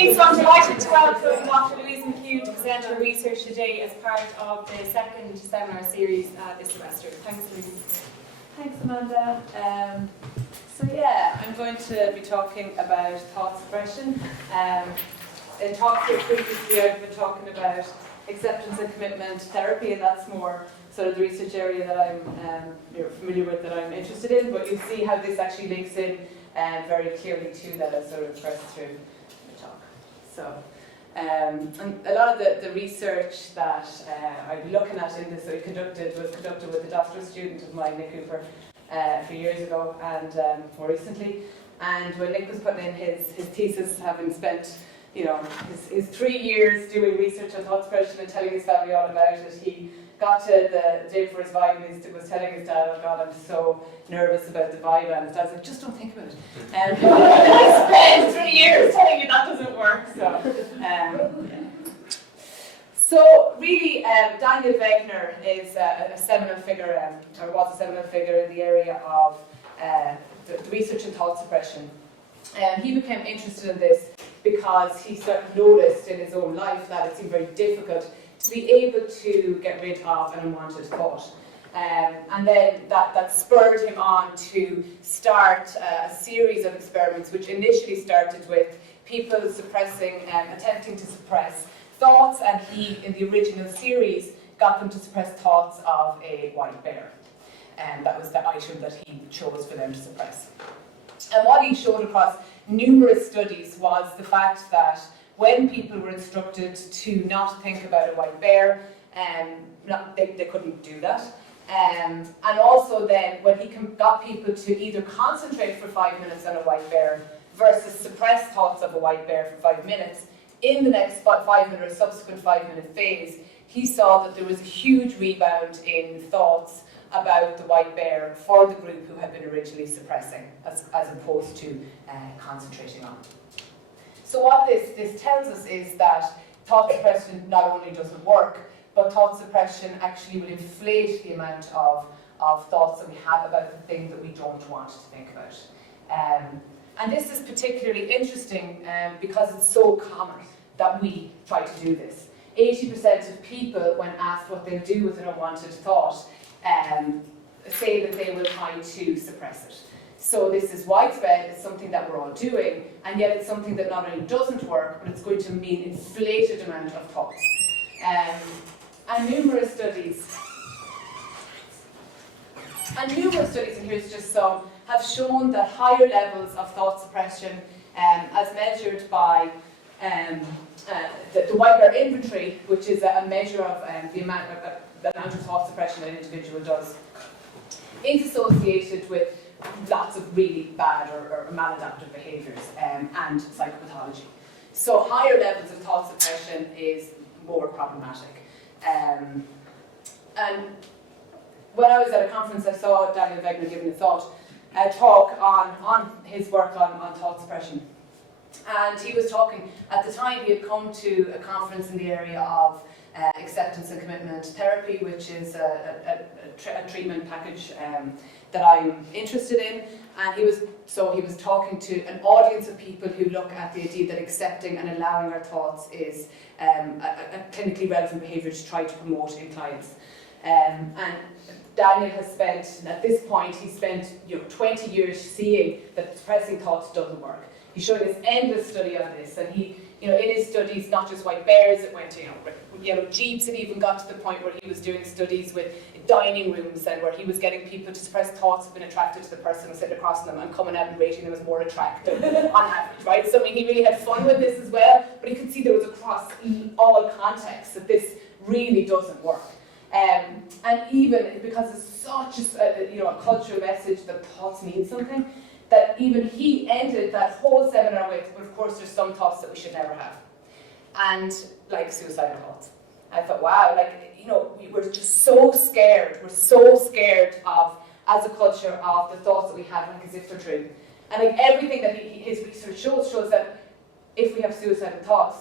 Okay, so I'm delighted to welcome Dr. Louise McHugh to present her research today as part of the second seminar series this semester. Thanks, Louise. Thanks, Amanda. I'm going to be talking about thought suppression. In talks here previously, I've been talking about acceptance and commitment therapy, and that's more sort of the research area that I'm familiar with, that I'm interested in. But you'll see how this actually links in very clearly to that as sort of expressed through the talk. So, and a lot of the research that I'll be looking at in this was conducted with a doctoral student of mine, Nick Cooper, a few years ago and more recently. And when Nick was putting in his thesis, having spent his 3 years doing research on thought suppression and telling his family all about it, he got to the day before his vibe and he was telling his dad, "Oh God, I'm so nervous about the vibe," and his dad's like, "Just don't think about it." I spent 3 years telling you that doesn't work. So really, Daniel Wegner is a seminal figure, or was a seminal figure in the area of the research in thought suppression. He became interested in this because he sort of noticed in his own life that it seemed very difficult to be able to get rid of an unwanted thought. And then that spurred him on to start a series of experiments, which initially started with people attempting to suppress thoughts, and he, in the original series, got them to suppress thoughts of a white bear. And that was the item that he chose for them to suppress. And what he showed across numerous studies was the fact that when people were instructed to not think about a white bear, they couldn't do that. And also then, when he got people to either concentrate for 5 minutes on a white bear versus suppress thoughts of a white bear for 5 minutes, in the next 5 minute or subsequent 5 minute phase, he saw that there was a huge rebound in thoughts about the white bear for the group who had been originally suppressing, as opposed to concentrating on. So what this tells us is that thought suppression not only doesn't work, but thought suppression actually will inflate the amount of thoughts that we have about the thing that we don't want to think about. And this is particularly interesting because it's so common that we try to do this. 80% of people, when asked what they'll do with an unwanted thought, say that they will try to suppress it. So this is widespread, it's something that we're all doing, and yet it's something that not only doesn't work, but it's going to mean inflated amount of thoughts. And numerous studies, and here's just some, have shown that higher levels of thought suppression, as measured by the white bear inventory, which is a measure of the amount of thought suppression an individual does, is associated with lots of really bad or maladaptive behaviours and psychopathology. So higher levels of thought suppression is more problematic. And when I was at a conference, I saw Daniel Wegner giving a talk on his work on thought suppression. And he was talking, at the time he had come to a conference in the area of acceptance and commitment therapy, which is a treatment package that I'm interested in. And he was talking to an audience of people who look at the idea that accepting and allowing our thoughts is a clinically relevant behaviour to try to promote in clients. And Daniel has spent, at this point, he's spent 20 years seeing that suppressing thoughts doesn't work. He's showing this endless study of this, and he, in his studies, not just white bears, it went to yellow jeeps. It even got to the point where he was doing studies with dining rooms, and where he was getting people to suppress thoughts of being attracted to the person who was sitting across from them and coming out and rating them as more attractive on average, right? So he really had fun with this as well, but he could see there was across all contexts that this really doesn't work. And even because it's such a cultural message that thoughts mean something, that even he ended that whole seminar with, but of course there's some thoughts that we should never have. And like suicidal thoughts. I thought, wow, we're just so scared. We're so scared of, as a culture, of the thoughts that we have, as if they're true. And everything that his research shows that if we have suicidal thoughts,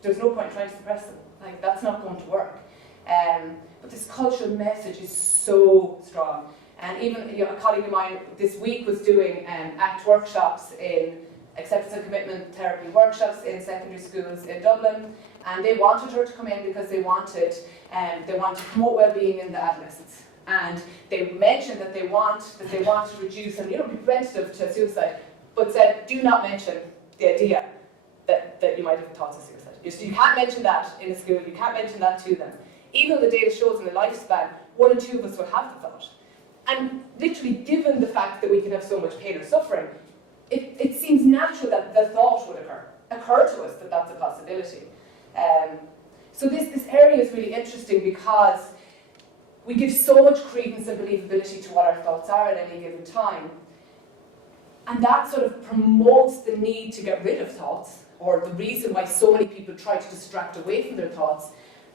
there's no point trying to suppress them. That's not going to work. But this cultural message is so strong. And even a colleague of mine this week was doing ACT workshops in acceptance and commitment therapy workshops in secondary schools in Dublin, and they wanted her to come in because they wanted to promote well-being in the adolescents. And they mentioned that they want to reduce and be preventative to suicide, but said, do not mention the idea that you might have thoughts of suicide. You can't mention that in a school, you can't mention that to them. Even though the data shows in the lifespan, 1 in 2 of us will have the thought. And literally, given the fact that we can have so much pain or suffering, it seems natural that the thought would occur to us that that's a possibility. So this area is really interesting because we give so much credence and believability to what our thoughts are at any given time. And that sort of promotes the need to get rid of thoughts, or the reason why so many people try to distract away from their thoughts.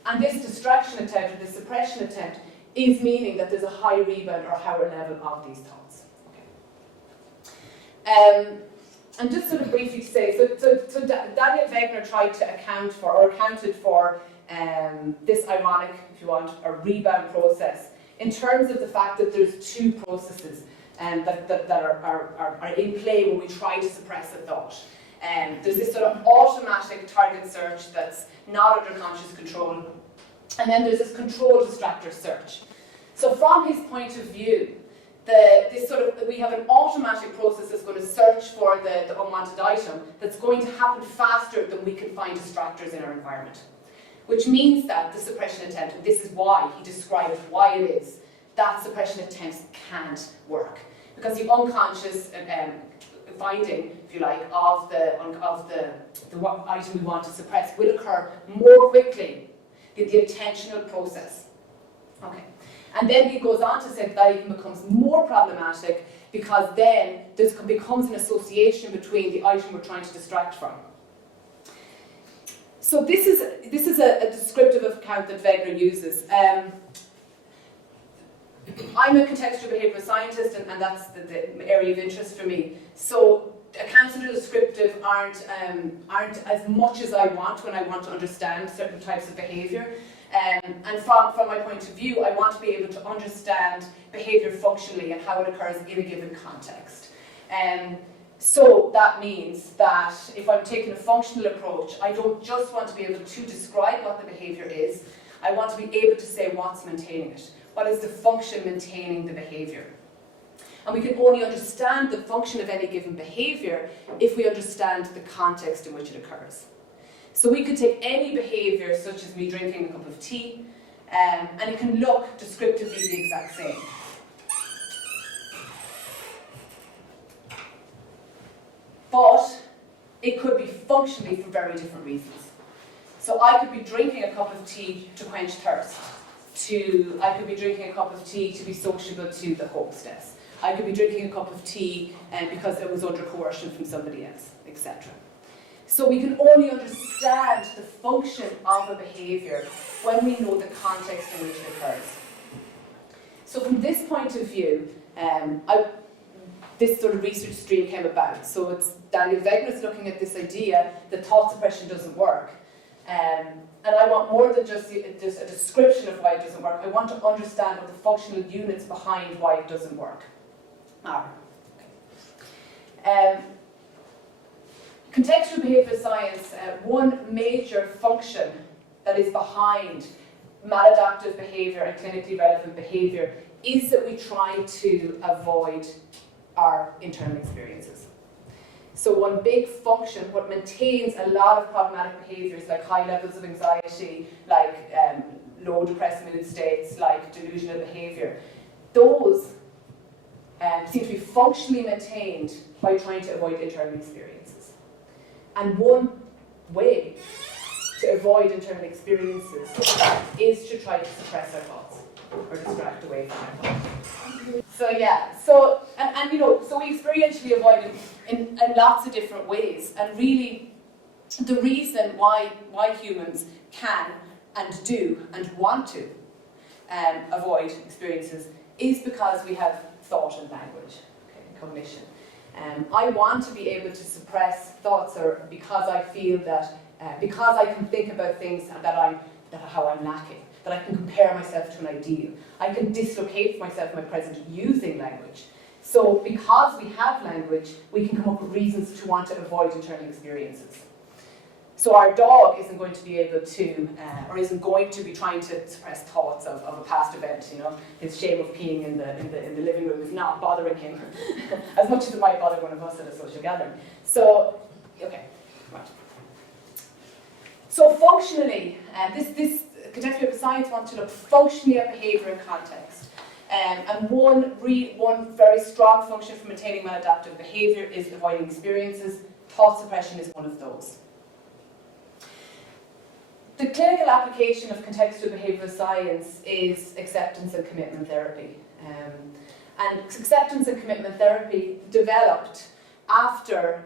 And this distraction attempt, or this suppression attempt, is meaning that there's a high rebound or higher level of these thoughts. Okay. And just sort of briefly to say, so Daniel Wegner tried to accounted for this ironic, if you want, a rebound process in terms of the fact that there's 2 processes that are in play when we try to suppress a thought. There's this sort of automatic target search that's not under conscious control, and then there's this controlled distractor search. So from his point of view, we have an automatic process that's going to search for the unwanted item that's going to happen faster than we can find distractors in our environment. Which means that the suppression attempt, and this is why he describes why it is, that suppression attempts can't work. Because the unconscious finding, if you like, of the item we want to suppress will occur more quickly than the intentional process. Okay. And then he goes on to say that even becomes more problematic because then there becomes an association between the item we're trying to distract from. So this is a descriptive account that Wegner uses. I'm a contextual behavioural scientist, and that's the area of interest for me. So accounts that are descriptive aren't as much as I want when I want to understand certain types of behaviour. And from my point of view, I want to be able to understand behaviour functionally and how it occurs in a given context. So that means that if I'm taking a functional approach, I don't just want to be able to describe what the behaviour is, I want to be able to say what's maintaining it. What is the function maintaining the behaviour? And we can only understand the function of any given behaviour if we understand the context in which it occurs. So we could take any behaviour, such as me drinking a cup of tea, and it can look descriptively the exact same. But it could be functionally for very different reasons. So I could be drinking a cup of tea to quench thirst. I could be drinking a cup of tea to be sociable to the hostess. I could be drinking a cup of tea because it was under coercion from somebody else, etc. So we can only understand the function of a behaviour when we know the context in which it occurs. So from this point of view, this sort of research stream came about. So it's Daniel Wegner's looking at this idea that thought suppression doesn't work. And I want more than just a description of why it doesn't work. I want to understand what the functional units behind why it doesn't work are. Contextual behavioural science, one major function that is behind maladaptive behaviour and clinically relevant behaviour is that we try to avoid our internal experiences. So one big function, what maintains a lot of problematic behaviours like high levels of anxiety, like low depressive mood states, like delusional behaviour, those seem to be functionally maintained by trying to avoid internal experiences. And one way to avoid internal experiences is to try to suppress our thoughts or distract away from our thoughts. So yeah, so we experientially avoid it in lots of different ways, and really the reason why humans can and do and want to avoid experiences is because we have thought and language, cognition. I want to be able to suppress thoughts, or because I feel that because I can think about things how I'm lacking, that I can compare myself to an ideal. I can dislocate myself in my present using language. So because we have language, we can come up with reasons to want to avoid internal experiences. So our dog isn't going to be able to, or isn't going to be trying to suppress thoughts of a past event. You know, his shame of peeing in the living room is not bothering him as much as it might bother one of us at a social gathering. So, okay, right. So functionally, this contextual behavioral science wants to look functionally at behaviour and context. And one very strong function for maintaining maladaptive behaviour is avoiding experiences. Thought suppression is one of those. The clinical application of contextual behavioural science is acceptance and commitment therapy. And acceptance and commitment therapy developed after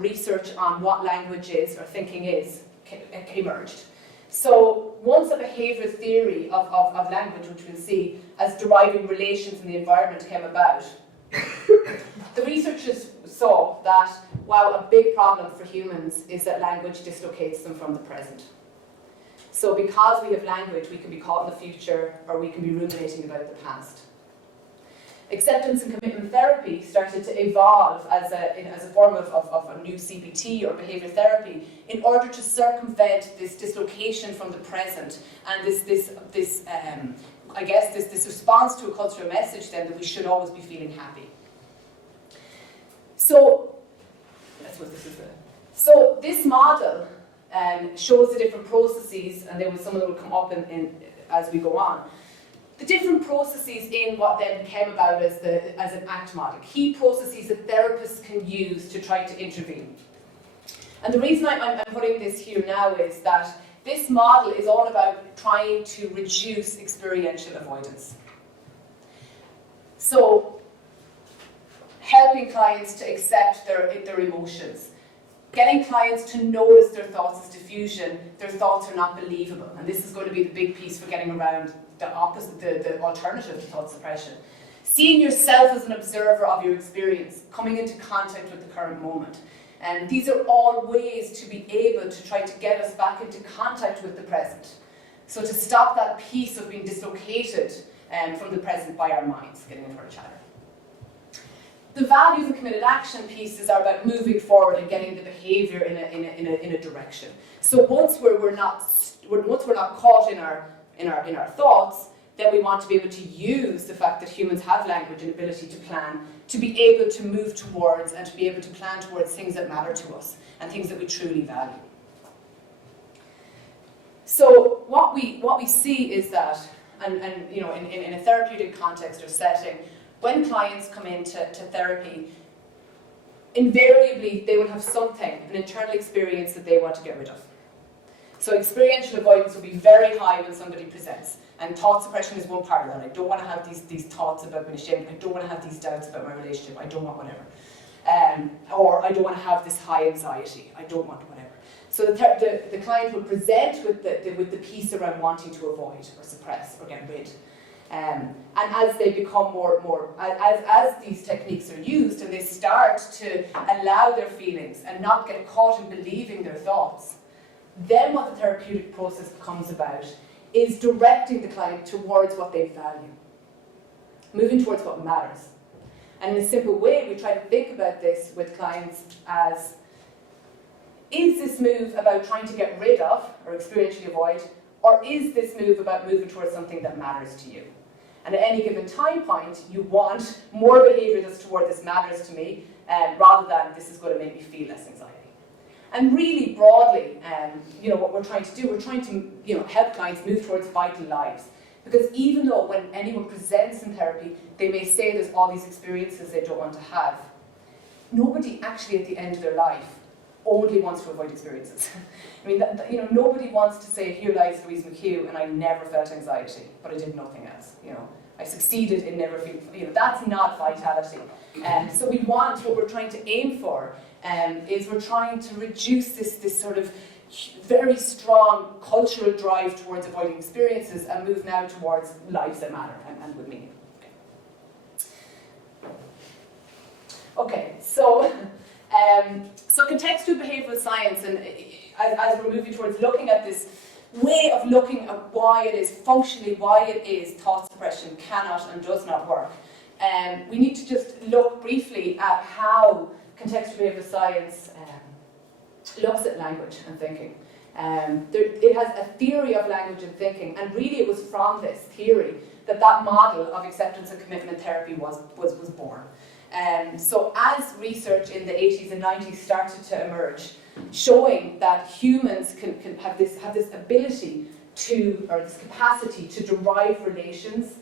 research on what language is or thinking is emerged. So once a behavioural theory of language, which we'll see as deriving relations in the environment, came about, the researchers saw that, wow, a big problem for humans is that language dislocates them from the present. So because we have language, we can be caught in the future, or we can be ruminating about the past. Acceptance and commitment therapy started to evolve as a form of a new CBT or behaviour therapy in order to circumvent this dislocation from the present and this response to a cultural message then that we should always be feeling happy. So, this model shows the different processes, and some of them will come up as we go on. The different processes in what then came about as an ACT model, key processes that therapists can use to try to intervene. And the reason I'm putting this here now is that this model is all about trying to reduce experiential avoidance. So, helping clients to accept their emotions, getting clients to notice their thoughts as diffusion, their thoughts are not believable. And this is going to be the big piece for getting around the opposite, the alternative to thought suppression. Seeing yourself as an observer of your experience, coming into contact with the current moment. And these are all ways to be able to try to get us back into contact with the present. So to stop that piece of being dislocated from the present by our minds, getting into our chatter. The values and committed action pieces are about moving forward and getting the behaviour in a direction. So once we're not caught in our thoughts, then we want to be able to use the fact that humans have language and ability to plan, to be able to move towards and to be able to plan towards things that matter to us and things that we truly value. So what we see is that, and you know, in a therapeutic context or setting, when clients come into therapy, invariably they will have something, an internal experience that they want to get rid of. So experiential avoidance will be very high when somebody presents. And thought suppression is one part of that. I don't want to have these thoughts about being ashamed. I don't want to have these doubts about my relationship. I don't want whatever. Or I don't want to have this high anxiety. I don't want whatever. So the client will present with the piece around wanting to avoid or suppress or get rid. And as they become as these techniques are used and they start to allow their feelings and not get caught in believing their thoughts, then what the therapeutic process becomes about is directing the client towards what they value, moving towards what matters. And in a simple way, we try to think about this with clients as, is this move about trying to get rid of or experientially avoid, or is this move about moving towards something that matters to you? And at any given time point, you want more behaviour that's toward this matters to me, rather than this is going to make me feel less anxiety. And really broadly, you know, what we're trying to do, we're trying to, you know, help clients move towards vital lives. Because even though when anyone presents in therapy, they may say there's all these experiences they don't want to have, nobody actually at the end of their life only wants to avoid experiences. I mean, you know, nobody wants to say, here lies Louise McHugh, and I never felt anxiety, but I did nothing else. You know, I succeeded in never feeling. You know, that's not vitality. So we want, what we're trying to aim for, is we're trying to reduce this sort of very strong cultural drive towards avoiding experiences and move now towards lives that matter and with meaning. Okay, so contextual behavioural science, and as we're moving towards looking at this way of looking at why it is functionally, why it is thought suppression cannot and does not work, we need to just look briefly at how contextual behavioral science looks at language and thinking. It has a theory of language and thinking, and really it was from this theory that model of acceptance and commitment therapy was born. So as research in the 80s and 90s started to emerge, showing that humans can have this ability to, or this capacity to derive relations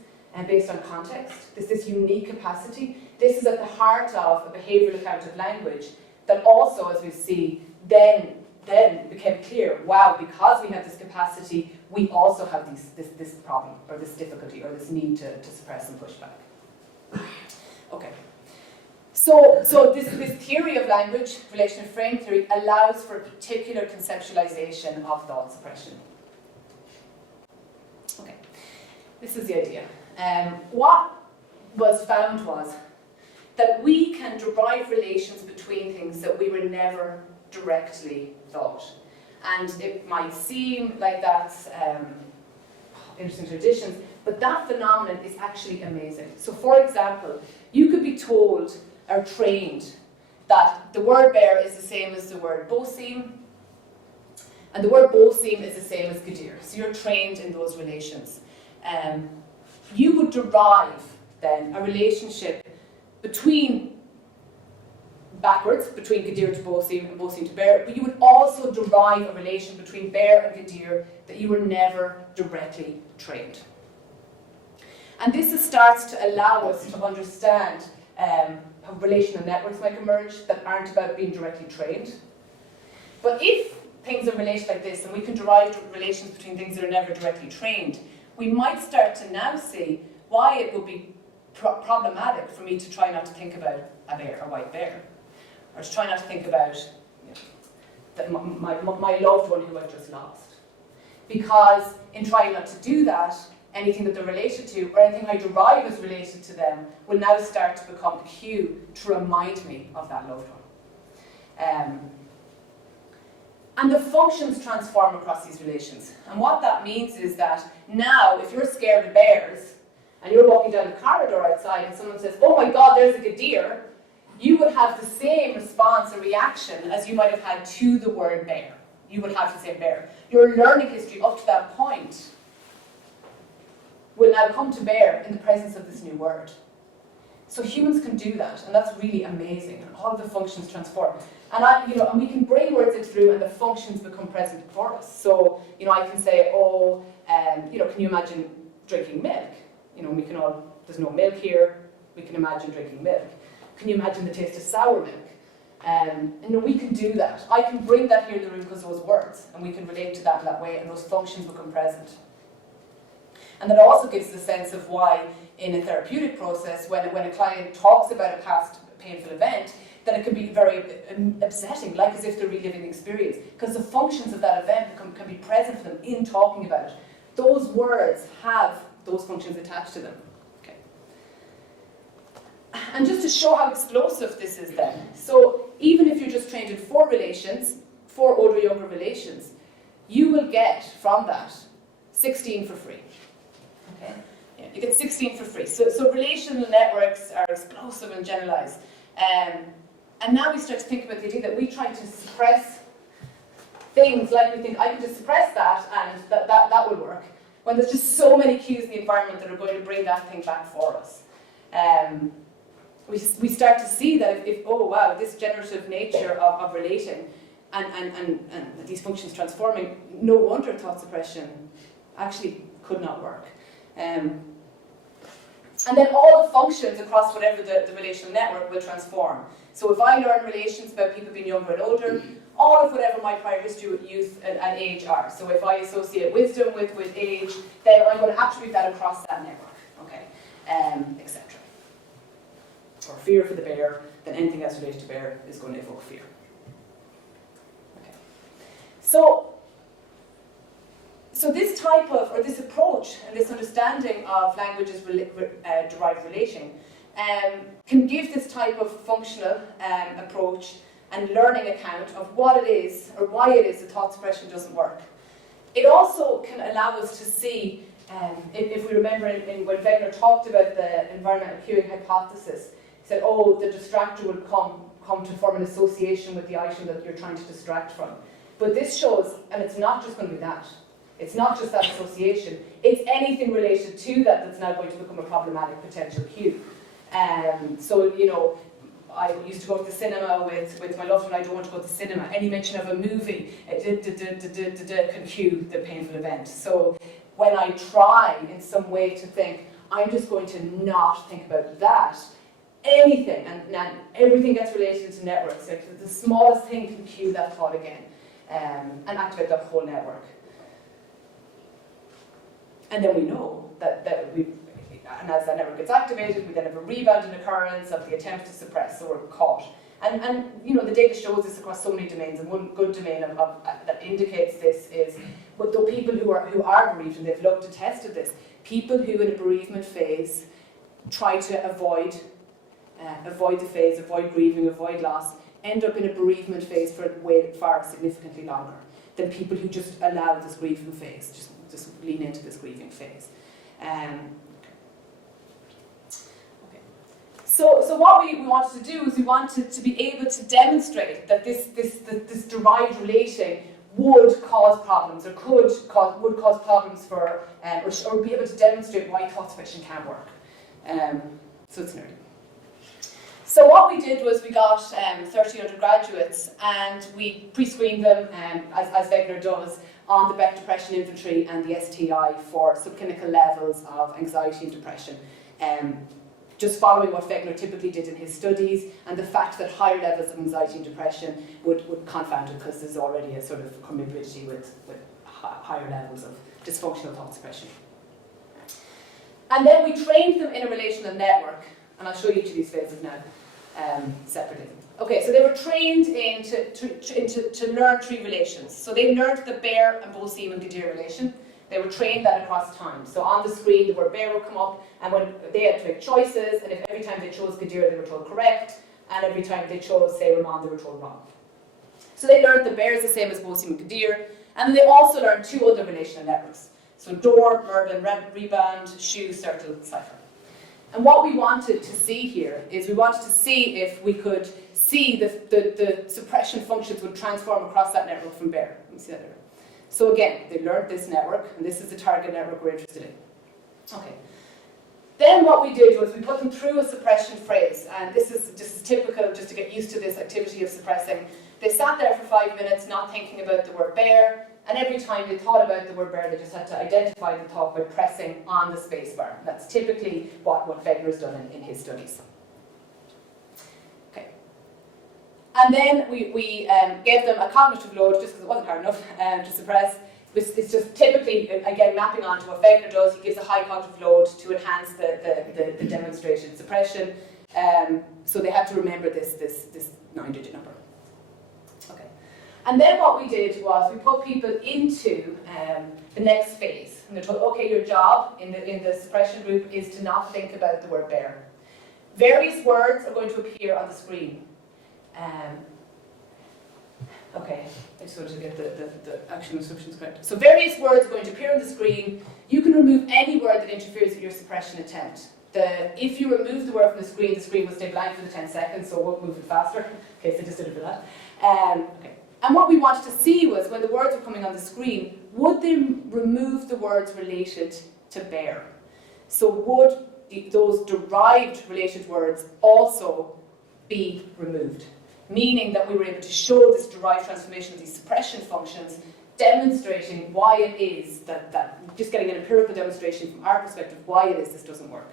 based on context, this unique capacity, this is at the heart of a behavioural account of language that also, as we see, then became clear, wow, because we have this capacity, we also have this problem, or this difficulty, or this need to suppress and push back. Okay. So this theory of language, relational frame theory, allows for a particular conceptualization of thought suppression. Okay, this is the idea. What was found was that we can derive relations between things that we were never directly thought. And it might seem like that's interesting traditions, but that phenomenon is actually amazing. So for example, you could be told or trained that the word bear is the same as the word boseem, and the word boseem is the same as gadir. So you're trained in those relations. You would derive then a relationship backwards between gadir to boseem and boseem to bear, but you would also derive a relation between bear and gadir that you were never directly trained. And this starts to allow us to understand how relational networks might emerge that aren't about being directly trained. But if things are related like this, and we can derive relations between things that are never directly trained, we might start to now see why it would be problematic for me to try not to think about a bear, a white bear, or to try not to think about my loved one who I've just lost. Because in trying not to do that, anything that they're related to, or anything I derive as related to them, will now start to become a cue to remind me of that loved one. And the functions transform across these relations. And what that means is that now, if you're scared of bears, and you're walking down the corridor outside, and someone says, oh my God, there's a gadir, you would have the same response or reaction as you might have had to the word bear. You would have to say bear. Your learning history up to that point will now come to bear in the presence of this new word. So humans can do that, and that's really amazing. And all of the functions transform. And and we can bring words into the room, and the functions become present for us. So, I can say, can you imagine drinking milk? There's no milk here. We can imagine drinking milk. Can you imagine the taste of sour milk? We can do that. I can bring that here in the room because those words, and we can relate to that in that way, and those functions become present. And that also gives the sense of why, in a therapeutic process, when a client talks about a past painful event, that it can be very upsetting, like as if they're reliving the experience, because the functions of that event can be present for them in talking about it. Those words have those functions attached to them. Okay. And just to show how explosive this is then, so even if you're just trained in 4 relations, 4 older-younger relations, you will get from that 16 for free. Okay? Yeah, you get 16 for free. So relational networks are explosive and generalized. And now we start to think about the idea that we try to suppress things like we think, I can just suppress that and that will work, when there's just so many cues in the environment that are going to bring that thing back for us. We start to see that if this generative nature of relating and these functions transforming, no wonder thought suppression actually could not work. And then all the functions across whatever the relational network will transform. So if I learn relations about people being younger and older, all of whatever my prior history with youth and age are. So if I associate wisdom with age, then I'm going to attribute that across that network, okay, etc. Or fear for the bear, then anything else related to bear is going to evoke fear. Okay. So this type of, or this approach and this understanding of language's derived relating can give this type of functional approach and learning account of what it is, or why it is that thought suppression doesn't work. It also can allow us to see if we remember when Wegner talked about the environmental cueing hypothesis, he said, oh, the distractor would come to form an association with the item that you're trying to distract from. But this shows, and it's not just going to be that. It's not just that association. It's anything related to that that's now going to become a problematic potential cue. So, you know, I used to go to the cinema with my loved one. I don't want to go to the cinema. Any mention of a movie can cue the painful event. So when I try in some way to think, I'm just going to not think about that, anything, and everything gets related to networks. Like the smallest thing can cue that thought again and activate that whole network. And then we know that and as that network gets activated, we then have a rebound in occurrence of the attempt to suppress, so we're caught. And you know, the data shows this across so many domains, and one good domain that indicates this is, but the people who are bereaved, and they've looked and tested this, people who in a bereavement phase try to avoid the phase, avoid grieving, avoid loss, end up in a bereavement phase for far significantly longer than people who just allow this grieving phase, just lean into this grieving phase. So what we wanted to do is we wanted to be able to demonstrate that this derived relating would cause problems, or would cause problems for, or be able to demonstrate why thought suppression can work. So it's nerdy. So what we did was we got 30 undergraduates and we pre-screened them, as Wegner does, on the Beck Depression Inventory and the STI for subclinical levels of anxiety and depression. Just following what Feckner typically did in his studies, and the fact that higher levels of anxiety and depression would confound it, because there's already a sort of comorbidity with higher levels of dysfunctional thought suppression. And then we trained them in a relational network, and I'll show you each of these phases now separately. Okay, so they were trained to learn three relations. So they learned the bear and Boseem and Gadir relation. They were trained that across time. So on the screen, the word bear would come up, and when they had to make choices, and if every time they chose Gadir, they were told correct, and every time they chose, say, Rahman, they were told wrong. So they learned the bear is the same as Boseem and Gadir, and then they also learned two other relational networks. So door, Merlin, rebound, shoe, circle, cipher. And what we wanted to see here is we wanted to see if we could see the suppression functions would transform across that network from bear. Let me see that there. So again, they learned this network, and this is the target network we're interested in. Okay. Then what we did was we put them through a suppression phrase, and this is just typical, just to get used to this activity of suppressing. They sat there for 5 minutes not thinking about the word bear, and every time they thought about the word bear, they just had to identify the thought by pressing on the space bar. That's typically what Wegner's done in his studies. Okay. And then we gave them a cognitive load, just because it wasn't hard enough to suppress. It's just typically, again, mapping onto what Feckner does. He gives a high cognitive load to enhance the demonstrated suppression. So they had to remember this 9-digit number. Okay. And then what we did was we put people into the next phase. And they're told, okay, your job in the suppression group is to not think about the word bear. Various words are going to appear on the screen. Okay, I just wanted to get the action instructions correct. So various words are going to appear on the screen. You can remove any word that interferes with your suppression attempt. If you remove the word from the screen will stay blank for the 10 seconds, so it won't move it faster. Okay, so I just did it for that. Okay. And what we wanted to see was, when the words were coming on the screen, would they remove the words related to bear? So would those derived related words also be removed? Meaning that we were able to show this derived transformation of these suppression functions, demonstrating why it is that just getting an empirical demonstration from our perspective, why it is this doesn't work.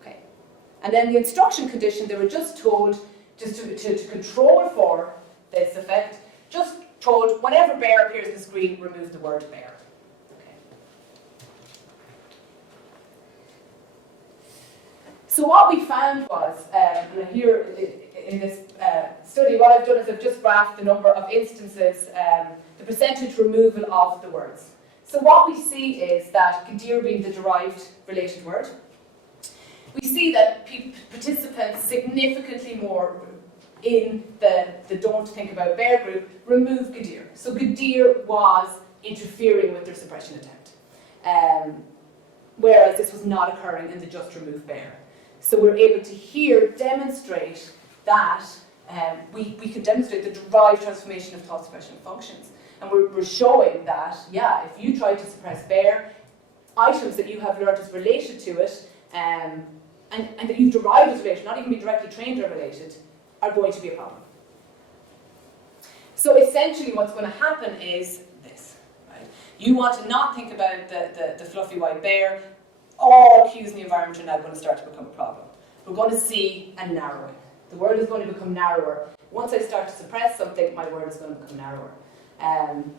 Okay. And then the instruction condition, they were just told, just to control for this effect, just told, whenever bear appears on the screen, remove the word bear. So what we found was, and here in this study, what I've done is I've just graphed the number of instances, the percentage removal of the words. So what we see is that Gadir being the derived related word, we see that participants significantly more in the don't think about bear group remove Gadir. So Gadir was interfering with their suppression attempt. Whereas this was not occurring in the just remove bear. So we're able to here demonstrate that we can demonstrate the derived transformation of thought suppression functions. And we're showing that, yeah, if you try to suppress bear, items that you have learned as related to it, and that you've derived as related, not even be directly trained or related, are going to be a problem. So essentially what's going to happen is this, right? You want to not think about the fluffy white bear. All cues in the environment are now going to start to become a problem. We're going to see a narrowing. The world is going to become narrower. Once I start to suppress something, my world is going to become narrower. And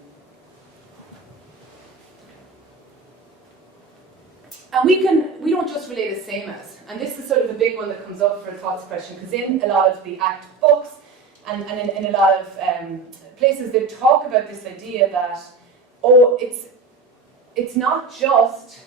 we don't just relate as same as. And this is sort of the big one that comes up for thought suppression, because in a lot of the ACT books and in a lot of places they talk about this idea that, oh, it's not just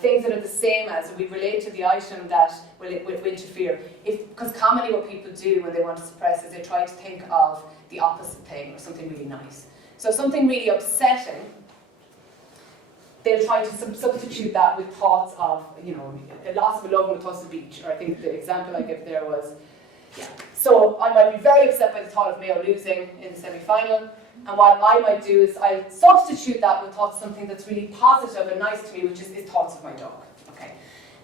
things that are the same as, we relate to the item that will interfere. Because commonly what people do when they want to suppress is they try to think of the opposite thing, or something really nice. So something really upsetting, they'll try to substitute that with thoughts of, you know, a loss of a loved one with thoughts of the beach, or I think the example I gave there was, yeah. So I might be very upset by the thought of Mayo losing in the semi-final, and what I might do is I'll substitute that with thoughts of something that's really positive and nice to me, which is thoughts of my dog. Okay,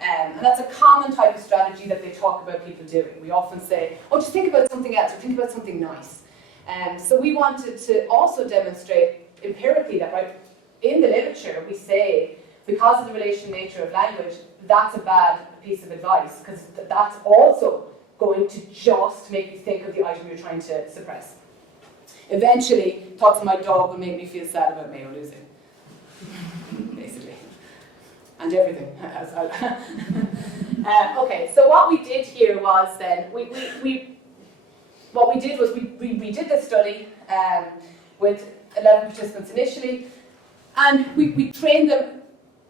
and that's a common type of strategy that they talk about people doing. We often say, oh, just think about something else, or think about something nice. So we wanted to also demonstrate empirically that, right, in the literature we say, because of the relational nature of language, that's a bad piece of advice, because that's also going to just make you think of the item you're trying to suppress. Eventually, thoughts of my dog will make me feel sad about Mayo losing, basically, and everything. Okay, so what we did here was then, we did this study with 11 participants initially, and we trained them.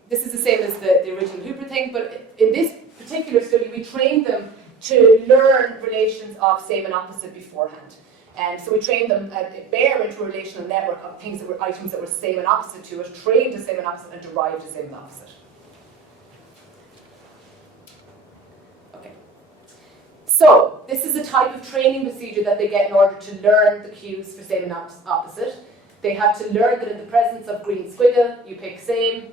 This is the same as the original Hooper thing, but in this particular study, we trained them to learn relations of same and opposite beforehand. And so we trained them bear into a relational network of things that were items that were same and opposite to it, trained as same and opposite, and derived as same and opposite. Okay. So this is a type of training procedure that they get in order to learn the cues for same and opposite. They have to learn that in the presence of green squiggle, you pick same,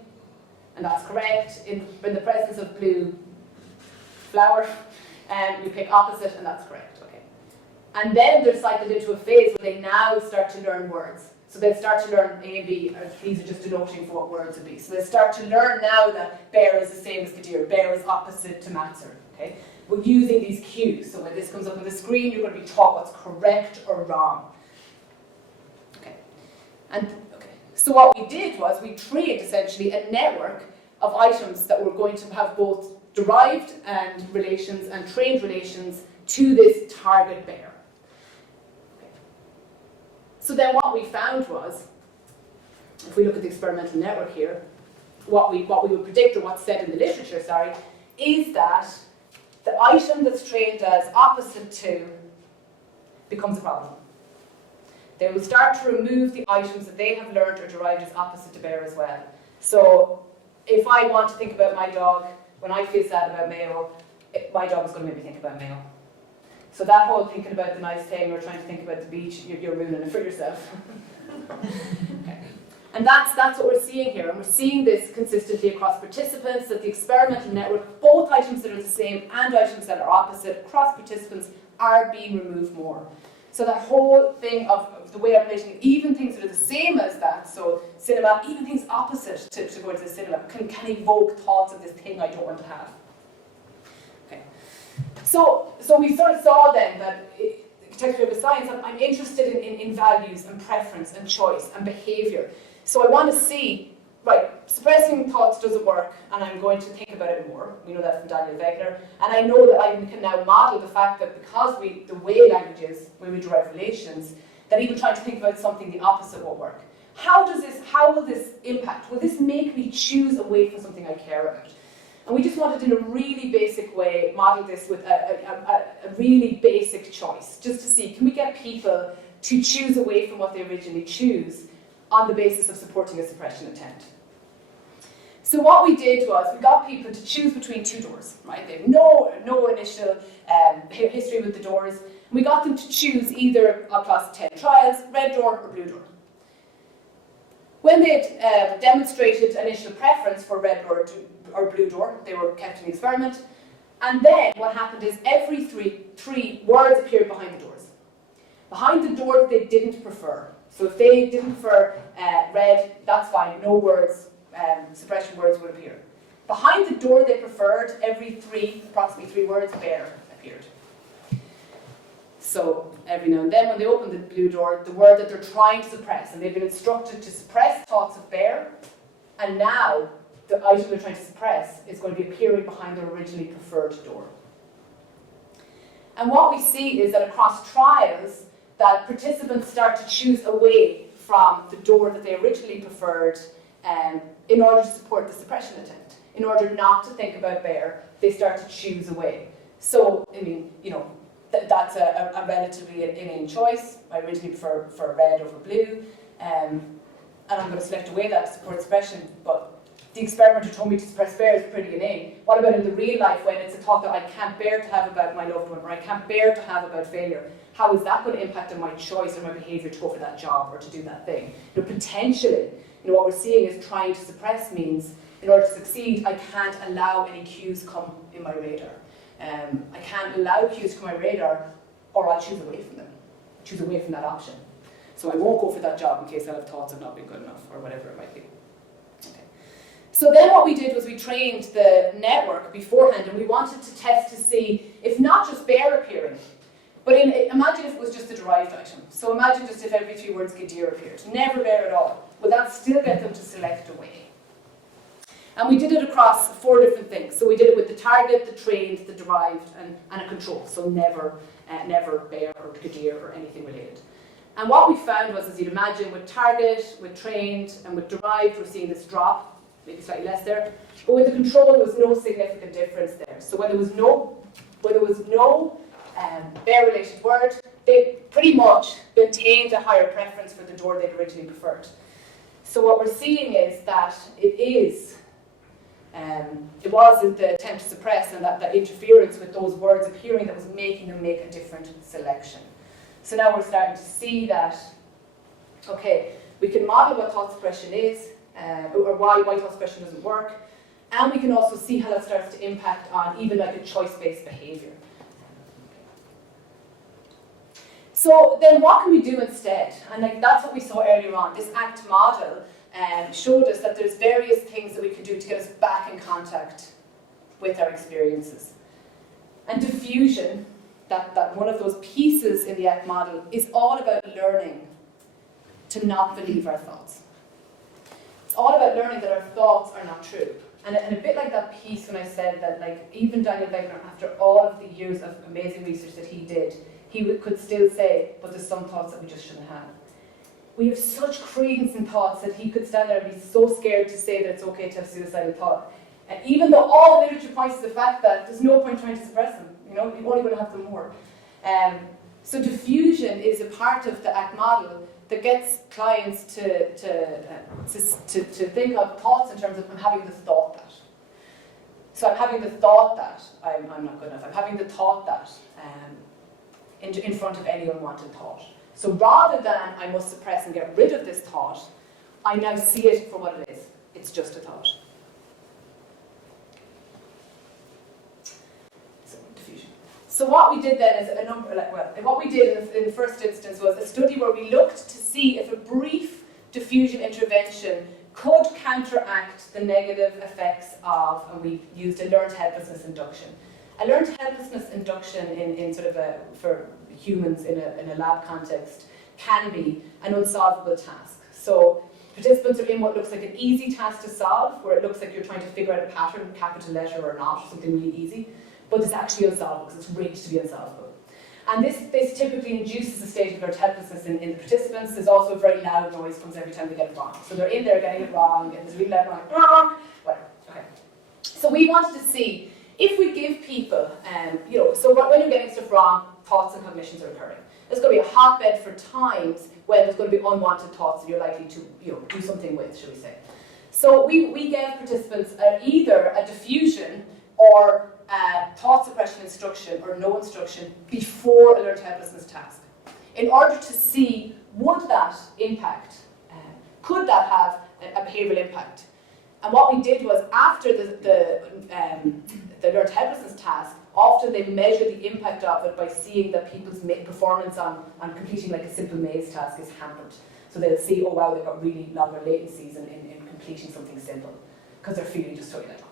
and that's correct. In the presence of blue flower, you pick opposite, and that's correct. Okay. And then they're cycled into a phase where they now start to learn words. So they start to learn A and B, these are just denoting for what words would be. So they start to learn now that bear is the same as Kadir, bear is opposite to Matzer. Okay? We're using these cues. So when this comes up on the screen, you're going to be taught what's correct or wrong. Okay. And okay. So what we did was we trained essentially a network of items that were going to have both derived and relations and trained relations to this target bear. Okay. So then what we found was, if we look at the experimental network here, what we would predict, or what's said in the literature, sorry, is that the item that's trained as opposite to becomes a problem. They will start to remove the items that they have learned or derived as opposite to bear as well. So if I want to think about my dog, when I feel sad about Mayo, my dog is going to make me think about Mayo. So that whole thinking about the nice thing or trying to think about the beach, you're ruining it for yourself. Okay. And that's what we're seeing here. And we're seeing this consistently across participants, that the experimental network, both items that are the same and items that are opposite, across participants are being removed more. So that whole thing of the way I'm relating, even things that are the same as that, so cinema, even things opposite to go into the cinema, can evoke thoughts of this thing I don't want to have. Okay. So we sort of saw then that contextual science, I'm interested in values and preference and choice and behaviour. So I want to see, right, suppressing thoughts doesn't work, and I'm going to think about it more. We know that from Daniel Wegner. And I know that I can now model the fact that because the way language is, when we derive relations, that even trying to think about something the opposite won't work. How will this impact? Will this make me choose away from something I care about? And we just wanted, in a really basic way, model this with a really basic choice, just to see, can we get people to choose away from what they originally choose, on the basis of supporting a suppression attempt. So what we did was we got people to choose between two doors, right? They have no initial history with the doors. We got them to choose either across 10 trials, red door or blue door. When they'd demonstrated initial preference for red door or blue door, they were kept in the experiment. And then what happened is every three words appeared behind the doors. Behind the door that they didn't prefer. So if they didn't prefer red, that's fine, no words, suppression words would appear. Behind the door they preferred, approximately three words, bear appeared. So every now and then when they open the blue door, the word that they're trying to suppress, and they've been instructed to suppress thoughts of bear, and now the item they're trying to suppress is going to be appearing behind their originally preferred door. And what we see is that across trials, that participants start to choose away from the door that they originally preferred in order to support the suppression attempt. In order not to think about bear, they start to choose away. So, I mean, you know, that's a relatively inane choice. I originally prefer red over blue, and I'm going to select away that to support suppression, but the experimenter told me to suppress bear is pretty inane. What about in the real life when it's a thought that I can't bear to have about my loved one, or I can't bear to have about failure? How is that going to impact on my choice or my behaviour to go for that job or to do that thing? You know, potentially, you know, what we're seeing is trying to suppress means in order to succeed, I can't allow any cues come in my radar. I can't allow cues to come in my radar, or I'll choose away from them. Choose away from that option. So I won't go for that job in case I have thoughts of not being good enough, or whatever it might be. Okay. So then what we did was we trained the network beforehand, and we wanted to test to see if not just bear appearing, but imagine if it was just a derived item. So imagine just if every 3 words deer appeared. Never bear at all. Would that still get them to select away? And we did it across 4 different things. So we did it with the target, the trained, the derived, and a control. So never bear or deer or anything related. And what we found was, as you'd imagine, with target, with trained, and with derived, we're seeing this drop, maybe slightly less there. But with the control, there was no significant difference there. So when there was no bear-related word, they pretty much maintained a higher preference for the door they'd originally preferred. So what we're seeing is that it wasn't the attempt to suppress and that interference with those words appearing that was making them make a different selection. So now we're starting to see that, okay, we can model what thought suppression is, or why thought suppression doesn't work, and we can also see how that starts to impact on even like a choice-based behaviour. So then what can we do instead? And like that's what we saw earlier on. This ACT model showed us that there's various things that we can do to get us back in contact with our experiences. And diffusion, that one of those pieces in the ACT model, is all about learning to not believe our thoughts. It's all about learning that our thoughts are not true. And a bit like that piece when I said that, like, even Daniel Wegner, after all of the years of amazing research that he did, he could still say, but there's some thoughts that we just shouldn't have. We have such credence in thoughts that he could stand there and be so scared to say that it's okay to have suicidal thought. And even though all the literature points to the fact that there's no point trying to suppress them, you know, you're only going to have them more. So diffusion is a part of the ACT model that gets clients to think of thoughts in terms of I'm having the thought that. So I'm having the thought that I'm not good enough. I'm having the thought that in front of any unwanted thought. So rather than I must suppress and get rid of this thought, I now see it for what it is. It's just a thought. So diffusion. So what we did then is what we did in the first instance was a study where we looked to see if a brief diffusion intervention could counteract the negative effects of, and we used a learned helplessness induction. A learned helplessness induction in sort of for humans in a lab context can be an unsolvable task. So participants are in what looks like an easy task to solve, where it looks like you're trying to figure out a pattern, capital letter or not, something really easy, but it's actually unsolvable because it's rigged to be unsolvable. And this typically induces a state of learned helplessness in the participants. There's also a very loud noise comes every time they get it wrong. So they're in there getting it wrong, and there's really loud noise, whatever. Okay. So we wanted to see if we give people, so when you're getting stuff wrong, thoughts and cognitions are occurring. there's going to be a hotbed for times when there's going to be unwanted thoughts that you're likely to do something with, shall we say. So we gave participants either a diffusion or thought suppression instruction or no instruction before a learned helplessness task, in order to see would that impact, could that have a behavioural impact. And what we did was, after the learned helplessness task, often they measure the impact of it by seeing that people's performance on completing like a simple maze task is hampered. So they'll see, oh wow, they've got really longer latencies in completing something simple, because they're feeling just totally like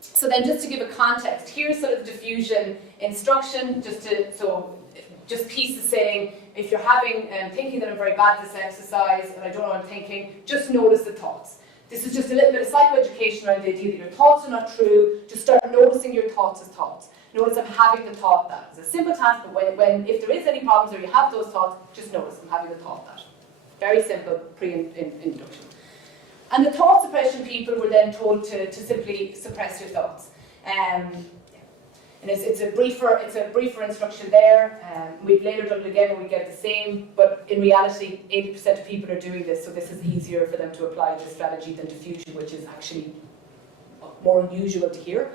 So then, just to give a context, here's sort of diffusion instruction, just pieces saying, if you're thinking that I'm very bad at this exercise and I don't know what I'm thinking, just notice the thoughts. This is just a little bit of psychoeducation around the idea that your thoughts are not true. Just start noticing your thoughts as thoughts. Notice I'm having the thought that. It's a simple task, but if there is any problems or you have those thoughts, just notice I'm having the thought that. Very simple pre-induction. And the thought suppression people were then told to simply suppress your thoughts. And it's a briefer instruction there. We've later done it again when we get the same, but in reality, 80% of people are doing this, so this is easier for them to apply this strategy than diffusion, which is actually more unusual to hear.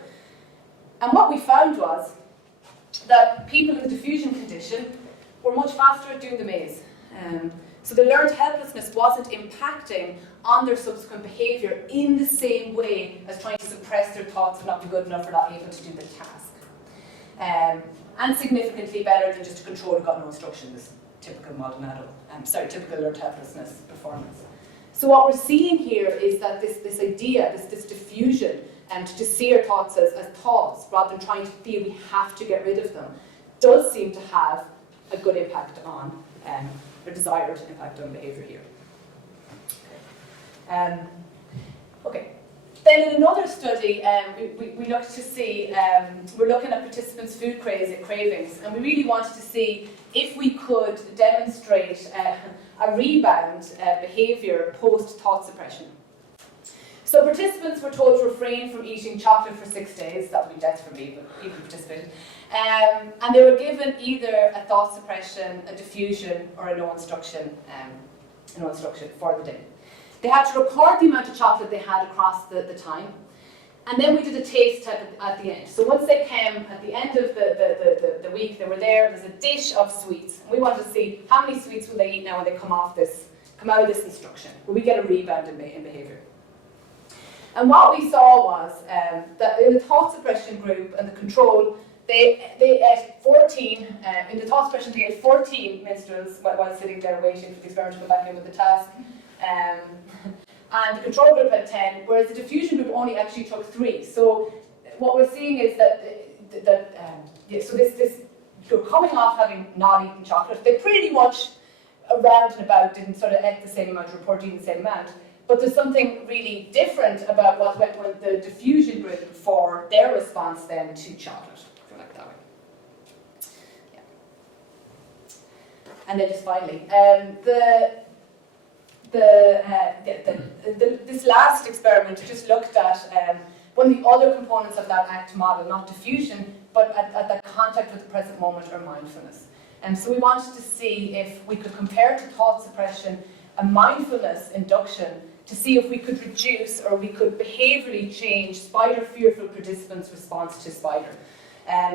And what we found was that people in the diffusion condition were much faster at doing the maze. So the learned helplessness wasn't impacting on their subsequent behaviour in the same way as trying to suppress their thoughts and not be good enough or not able to do the task. And significantly better than just a control who got no instructions, typical modern adult, typical learned helplessness performance. So what we're seeing here is that this idea, this diffusion, to see our thoughts as thoughts rather than trying to feel we have to get rid of them, does seem to have a good impact on, a desired impact on behaviour here. Okay. Then in another study, we looked to see, we're looking at participants' food cravings, and we really wanted to see if we could demonstrate a rebound behaviour post-thought suppression. So participants were told to refrain from eating chocolate for 6 days. That would be death for me, but people participated. And they were given either a thought suppression, a diffusion, or a no instruction for the day. They had to record the amount of chocolate they had across the time. And then we did a taste test at the end. So once they came at the end of the week, they were there was a dish of sweets. And we wanted to see how many sweets will they eat now when they come out of this instruction. Will we get a rebound in behaviour? And what we saw was that in the thought suppression group and the control, they ate 14, in the thought suppression they ate 14 minstrels while sitting there waiting for the experiment to go back in with the task. And the control group had 10, whereas the diffusion group only actually took 3. So what we're seeing is that you're coming off having not eaten chocolate. They pretty much around and about didn't sort of eat the same amount, report eating the same amount. But there's something really different about what went with the diffusion group for their response then to chocolate, if you like that way. Yeah. And then just finally, this last experiment just looked at one of the other components of that ACT model, not diffusion, but at the contact with the present moment or mindfulness. And so we wanted to see if we could compare to thought suppression a mindfulness induction to see if we could reduce or we could behaviourally change spider-fearful participants' response to spider.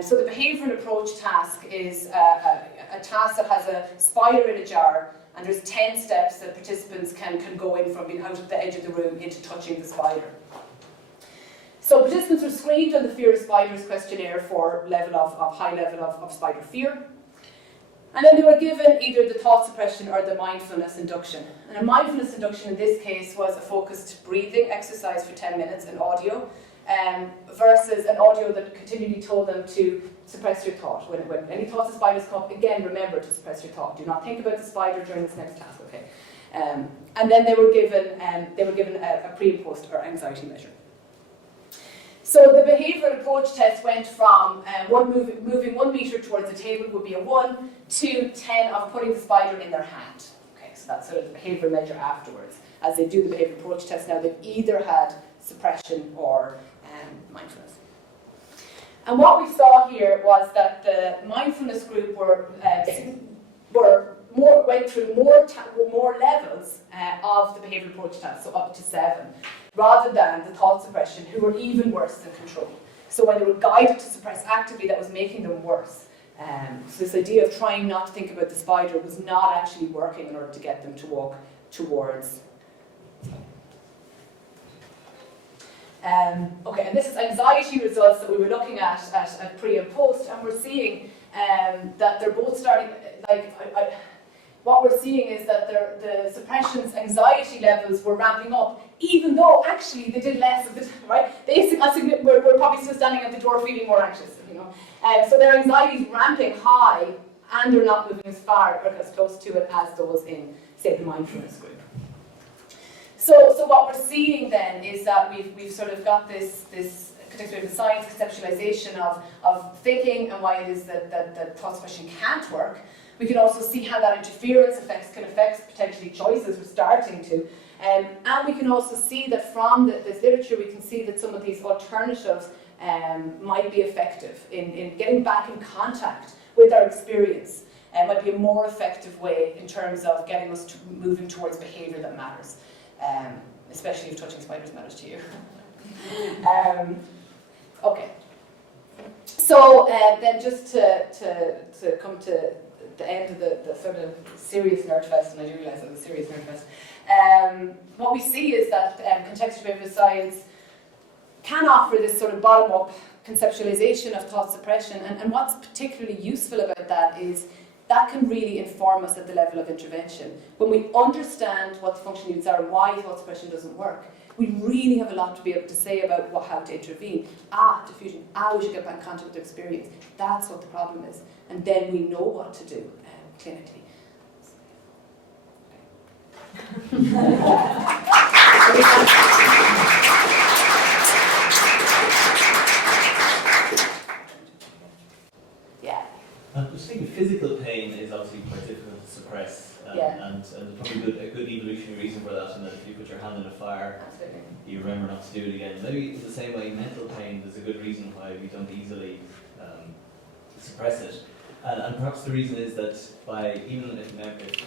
So the behavioural approach task is a task that has a spider in a jar, and there's 10 steps that participants can go in from being out at the edge of the room into touching the spider. So participants were screened on the Fear of Spiders questionnaire for high level of spider fear. And then they were given either the thought suppression or the mindfulness induction. And a mindfulness induction in this case was a focused breathing exercise for 10 minutes in audio, versus an audio that continually told them to suppress your thought. When any thoughts of spiders come up, again, remember to suppress your thought. Do not think about the spider during this next task, okay? And then they were given a pre and post or anxiety measure. So the behavioural approach test went from moving 1 metre towards the table would be a 1 to 10 of putting the spider in their hand. Okay, so that's sort of the behavioural measure afterwards. As they do the behavioural approach test now, they've either had suppression or mindfulness. And what we saw here was that the mindfulness group went through more levels of the behavioural approach test, so up to 7, rather than the thought suppression, who were even worse than control. So when they were guided to suppress actively, that was making them worse. So this idea of trying not to think about the spider was not actually working in order to get them to walk towards. Okay, and this is anxiety results that we were looking at pre and post, and we're seeing that they're both starting, what we're seeing is that the suppression's anxiety levels were ramping up, even though actually they did less of it, right? Basically, we're probably still standing at the door feeling more anxious, you know. So their anxiety is ramping high, and they're not moving as far or as close to it as those in, say, the mindfulness group. So what we're seeing then is that we've sort of got this contextual science conceptualization of thinking and why it is that thought suppression can't work. We can also see how that interference can affect potentially choices. We're starting to. And we can also see that from this literature, we can see that some of these alternatives might be effective in getting back in contact with our experience. Might be a more effective way in terms of getting us moving towards behaviour that matters. Especially if touching spiders matters to you. Okay. So then just to come to the end of the sort of serious nerdfest, and I do realise it was a serious nerdfest, what we see is that contextual behavioral science can offer this sort of bottom-up conceptualization of thought suppression, and what's particularly useful about that is that can really inform us at the level of intervention. When we understand what the functional units are and why thought suppression doesn't work, we really have a lot to be able to say about how to intervene. Diffusion. We should get back in contact with the experience. That's what the problem is. And then we know what to do clinically. Yeah. Just thinking physical pain is obviously quite difficult to suppress. And probably a good evolutionary reason for that, and that if you put your hand in a fire, Absolutely. you remember not to do it again. Maybe in the same way, mental pain, there's a good reason why we don't easily suppress it. And perhaps the reason is that even if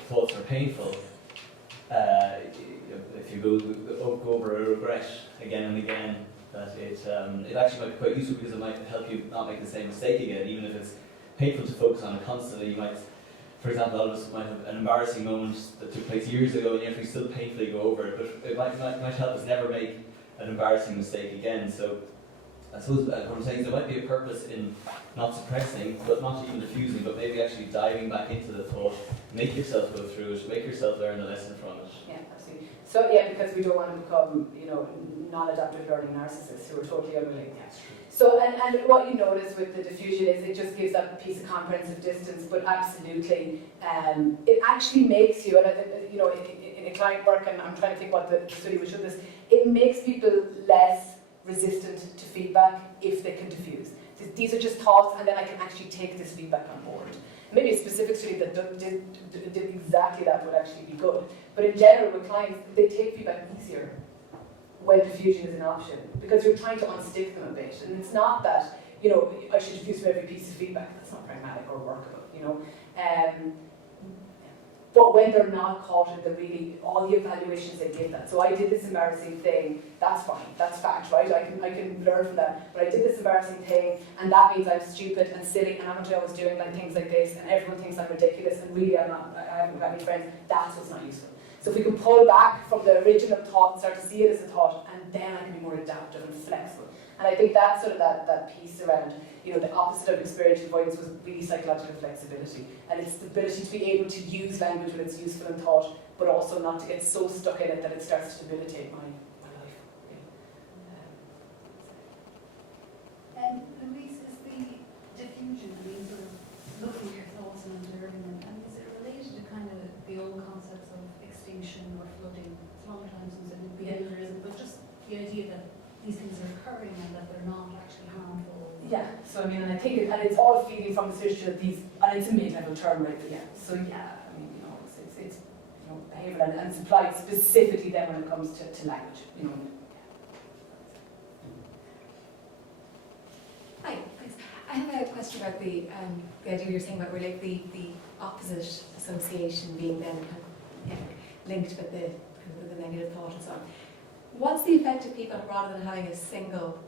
thoughts are painful, if you go over a regret again and again, that it actually might be quite useful because it might help you not make the same mistake again, even if it's painful to focus on it constantly. You might, for example, all of us might have an embarrassing moment that took place years ago, and yet we still painfully go over it, but it might help us never make an embarrassing mistake again. So I suppose what I'm saying is there might be a purpose in not suppressing, but not even diffusing, but maybe actually diving back into the thought, make yourself go through it, make yourself learn the lesson from it. Yeah, absolutely. So yeah, because we don't want to become, non-adaptive learning narcissists who are totally unwilling. That's true. So, and what you notice with the diffusion is it just gives that piece of comprehensive distance, but absolutely, it actually makes you, and in a client work, and I'm trying to think what the study would show this, it makes people less resistant to feedback if they can diffuse. These are just thoughts, and then I can actually take this feedback on board. Maybe a specific study that did exactly that would actually be good, but in general with clients, they take feedback easier when diffusion is an option, because you're trying to unstick them a bit. And it's not that, I should diffuse for every piece of feedback. That's not pragmatic or workable, But when they're not caught in all the evaluations they give that. So I did this embarrassing thing, that's fine, that's fact, right? I can learn from that. But I did this embarrassing thing, and that means I'm stupid and silly, and I'm always doing things like this, and everyone thinks I'm ridiculous, and really I haven't got any friends. That's what's not useful. So if we can pull back from the original thought and start to see it as a thought, and then I can be more adaptive and flexible. And I think that's sort of that piece around, the opposite of experiential avoidance was really psychological flexibility. And it's the ability to be able to use language when it's useful in thought, but also not to get so stuck in it that it starts to debilitate my life. Louise, is the diffusion, sort of looking at your thoughts and observing them, is it related to kind of the old concepts of extinction or flooding? It's a long time since I did behaviourism, but just the idea that these things are occurring and that they're not actually harmful. Yeah, so and I think it's all feeding from the literature that and it's a mid-level term, right? But yeah, so yeah, it's behavioural and it's applied specifically then when it comes to language, Hi, thanks. about the idea you were saying about relate the opposite association being then kind of linked with the negative thought and so on. What's the effect of people, rather than having a single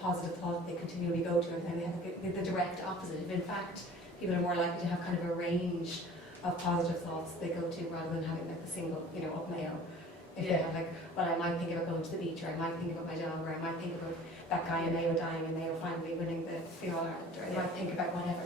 positive thought they continually go to, and then they have the direct opposite? If in fact people are more likely to have kind of a range of positive thoughts they go to, rather than having the single, up my own. If they have well, I might think about going to the beach, or I might think about my job, or I might think about that guy in Mayo dying and Mayo finally winning the All-Ireland, or I might think about whatever.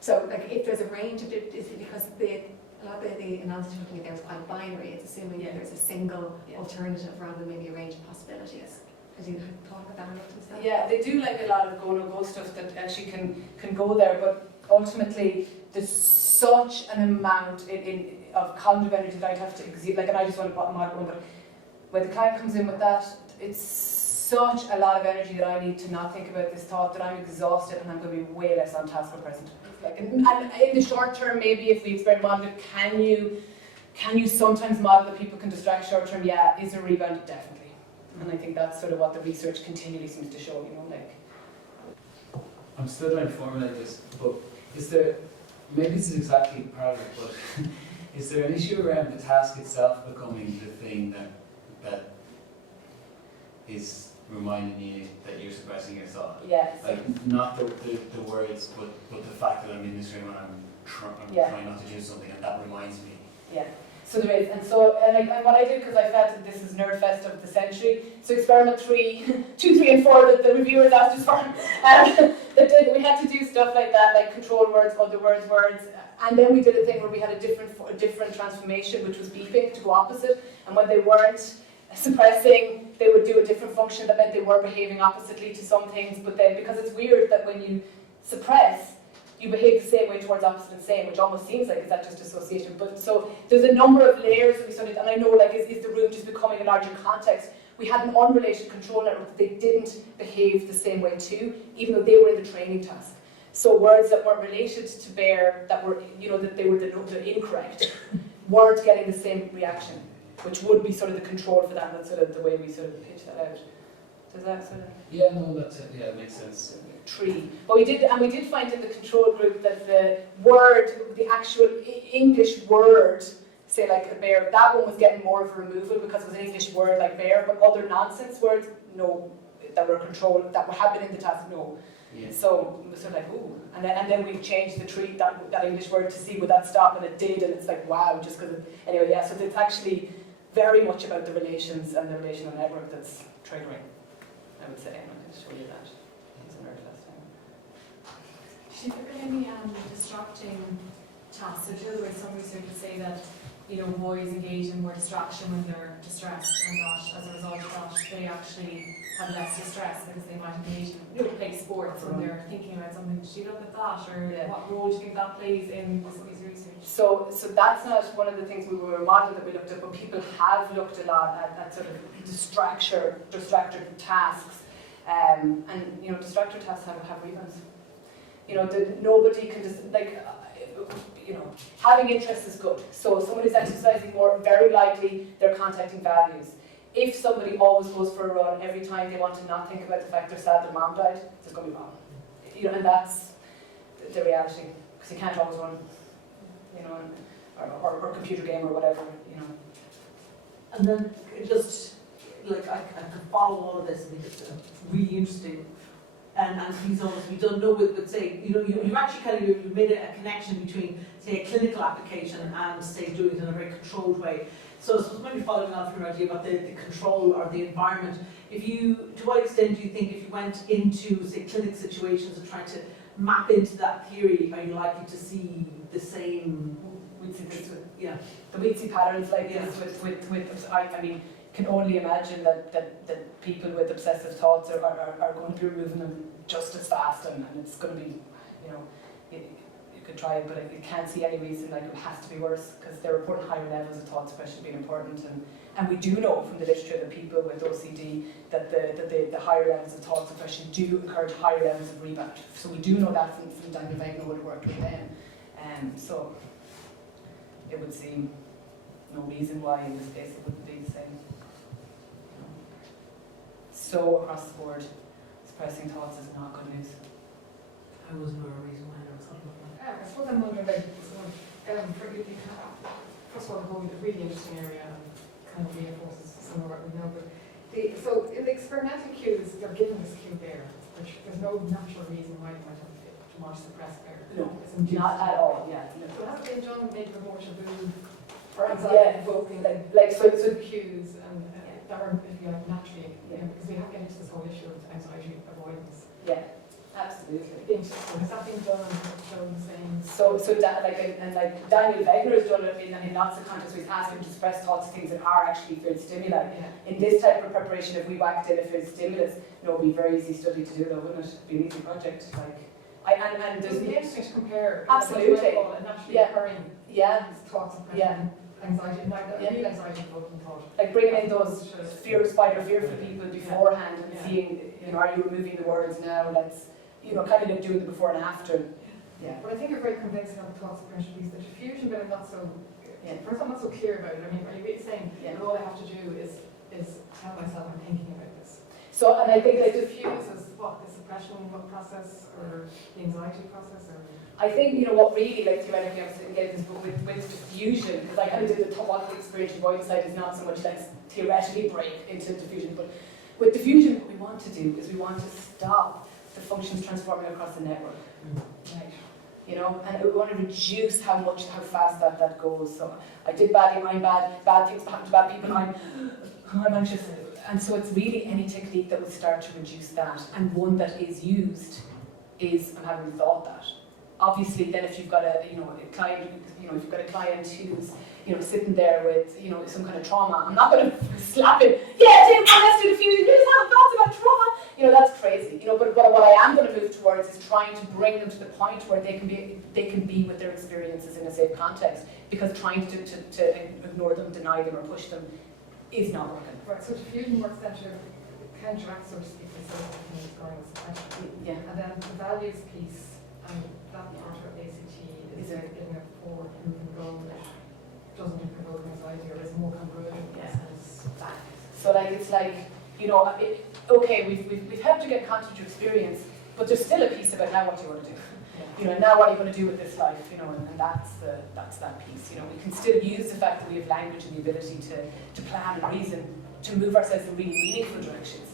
So if there's a range of it, is it because a lot of the analysis you're looking at there is quite binary? It's assuming that there's a single alternative rather than maybe a range of possibilities. Has you thought about that or looked at that? Yeah, they do a lot of go-no-go stuff that actually can go there, but ultimately there's such an amount of cognitive energy that I'd have to exude, and I just want to bottom out one, but when the client comes in with that, it's such a lot of energy that I need to not think about this thought, that I'm exhausted and I'm going to be way less on task or present. And in the short term, maybe if we experiment it, can you sometimes model that people can distract short term? Yeah. Is there a rebound? Definitely. And I think that's sort of what the research continually seems to show, I'm still trying to formulate this, but is there, maybe this is exactly part of it, but is there an issue around the task itself becoming the thing that is reminding you that you're suppressing your thought? Yeah. Not the words, but the fact that I'm in this room and I'm trying not to do something, and that reminds me. Yeah. So there is, and what I did, because I felt that this is Nerd Fest of the century, so experiment 2, 3, and 4 that the reviewers asked us for, we had to do stuff like that, like control words, other words, and then we did a thing where we had a different transformation, which was beeping to go opposite, and when they weren't suppressing, they would do a different function that meant they were behaving oppositely to some things, but then, because it's weird that when you suppress, you behave the same way towards opposite and same, which almost seems like, is that just association? But so there's a number of layers that we studied, and I know, is the room just becoming a larger context? We had an unrelated control network that they didn't behave the same way to, even though they were in the training task. So words that weren't related to bear, that were, that they were the incorrect, weren't getting the same reaction, which would be sort of the control for that, and that's sort of the way we sort of pitch that out. Does that sort of? Yeah, no, that's it. Yeah, it makes sense. Tree. But we did find in the control group that the actual English word, say like a bear, that one was getting more of a removal because it was an English word like bear, but other nonsense words, no, that were controlled, that had been in the task, no. Yeah. So it was sort of like, ooh. And then we changed the tree, that English word, to see would that stop, and it did, and it's like, wow, just because anyway, yeah, so it's actually very much about the relations and the relational network that's triggering, I would say. I'm going to show you that. Do you think there any distracting tasks? So in other words, some researchers say that boys engage in more distraction when they're distressed, and that as a result of that they actually have less distress because they might engage in play sports when they're thinking about something. Do you look at that, or what role do you think that plays in some of these research? So that's not one of the things we were modelling that we looked at, but people have looked a lot at sort of distractor tasks, and distractor tasks have rebounds. Nobody can just having interest is good. So if somebody's exercising more, very likely they're contacting values. If somebody always goes for a run every time they want to not think about the fact they're sad their mom died, it's going to be wrong. And that's the reality, because you can't always run, or computer game or whatever, And then just I could follow all of this, and it's really interesting. And these almost we don't know with say you've actually you've made a connection between say a clinical application and say doing it in a very controlled way. So maybe following on from your idea about the control or the environment, to what extent do you think if you went into say clinic situations and tried to map into that theory, are you likely to see the same? We'd see this we'd see patterns like this with I mean. Can only imagine that people with obsessive thoughts are going to be removing them just as fast, and it's going to be, you could try it, but you can't see any reason it has to be worse, because they're reporting higher levels of thought suppression being important, and we do know from the literature that people with OCD that the higher levels of thought suppression do encourage higher levels of rebound. So we do know that from Daniel Wegner would have worked with them, so it would seem no reason why in this case it wouldn't be the same. So across the board, suppressing thoughts is not good news. I wasn't aware of a reason why. I suppose I'm wondering about first of all, the whole really interesting area and kind of reinforces some of what we know. But so in the experimental cues, they're given this cue there, which there's no natural reason why they might have to more suppress there. No, It's induced. not at all, yeah. No. So has it been done maybe with more taboo or Yeah, anxiety invoking like so cues and that are, if you like, naturally, because we have to get into this whole issue of anxiety avoidance. yeah, absolutely. Interesting. Has that been done and shown the same? So Daniel Wegner has done it in lots of contexts where he's asking to suppress thoughts of things that are actually field stimuli. Yeah. In this type of preparation, if we whacked in a field stimulus, it would be a very easy study to do though, wouldn't it? It'd be an easy project. And It there's would be interesting to compare. Absolutely. And naturally Yeah. occurring yeah, thoughts of Yeah. anxiety, like Yeah. real anxiety invoking thought. like bringing in those fearful people beforehand and Yeah. seeing, are you removing the words now? Let's, kind of do the before and after. Yeah. But I think you're very convincing on the thought suppression piece. The diffusion bit I'm not so, Yeah. first I'm not so clear about it. I mean, are you really saying Yeah. that all I have to do is tell myself I'm thinking about this? So, and I think Like like diffuse is what, the suppression process or the anxiety process or? I think, what really, like, theoretically, I was getting this book with diffusion, because I kind of did what the experiential avoidance side is not so much let's theoretically break into diffusion, but with diffusion, what we want to do is we want to stop the functions transforming across the network. Right. And we want to reduce how fast that goes. So I did badly, I'm bad things happen to bad people, I'm anxious. And so it's really any technique that would start to reduce that, and one that is used is, and haven't thought that. Obviously, then if you've got a client, if you've got a client who's sitting there with some kind of trauma, I'm not going to slap him. Yeah, Tim, let's do diffusion. You just have thoughts about trauma. That's crazy. But what I am going to move towards is trying to bring them to the point where they can be with their experiences in a safe context. Because trying to ignore them, deny them, or push them is not working. Right, so diffusion works then to counteract, so to speak, the sort of thing that's going on suppression. Yeah. And then the values piece, and that part of ACT is giving a forward moving goal that doesn't provoke anxiety or is more congruent in Yeah. essence. So it's like, okay, we've helped you get content to experience, but there's still a piece about now what do you want to do. Now what are you going to do with this life? And that's that piece. We can still use the fact that we have language and the ability to plan and reason to move ourselves in really meaningful directions.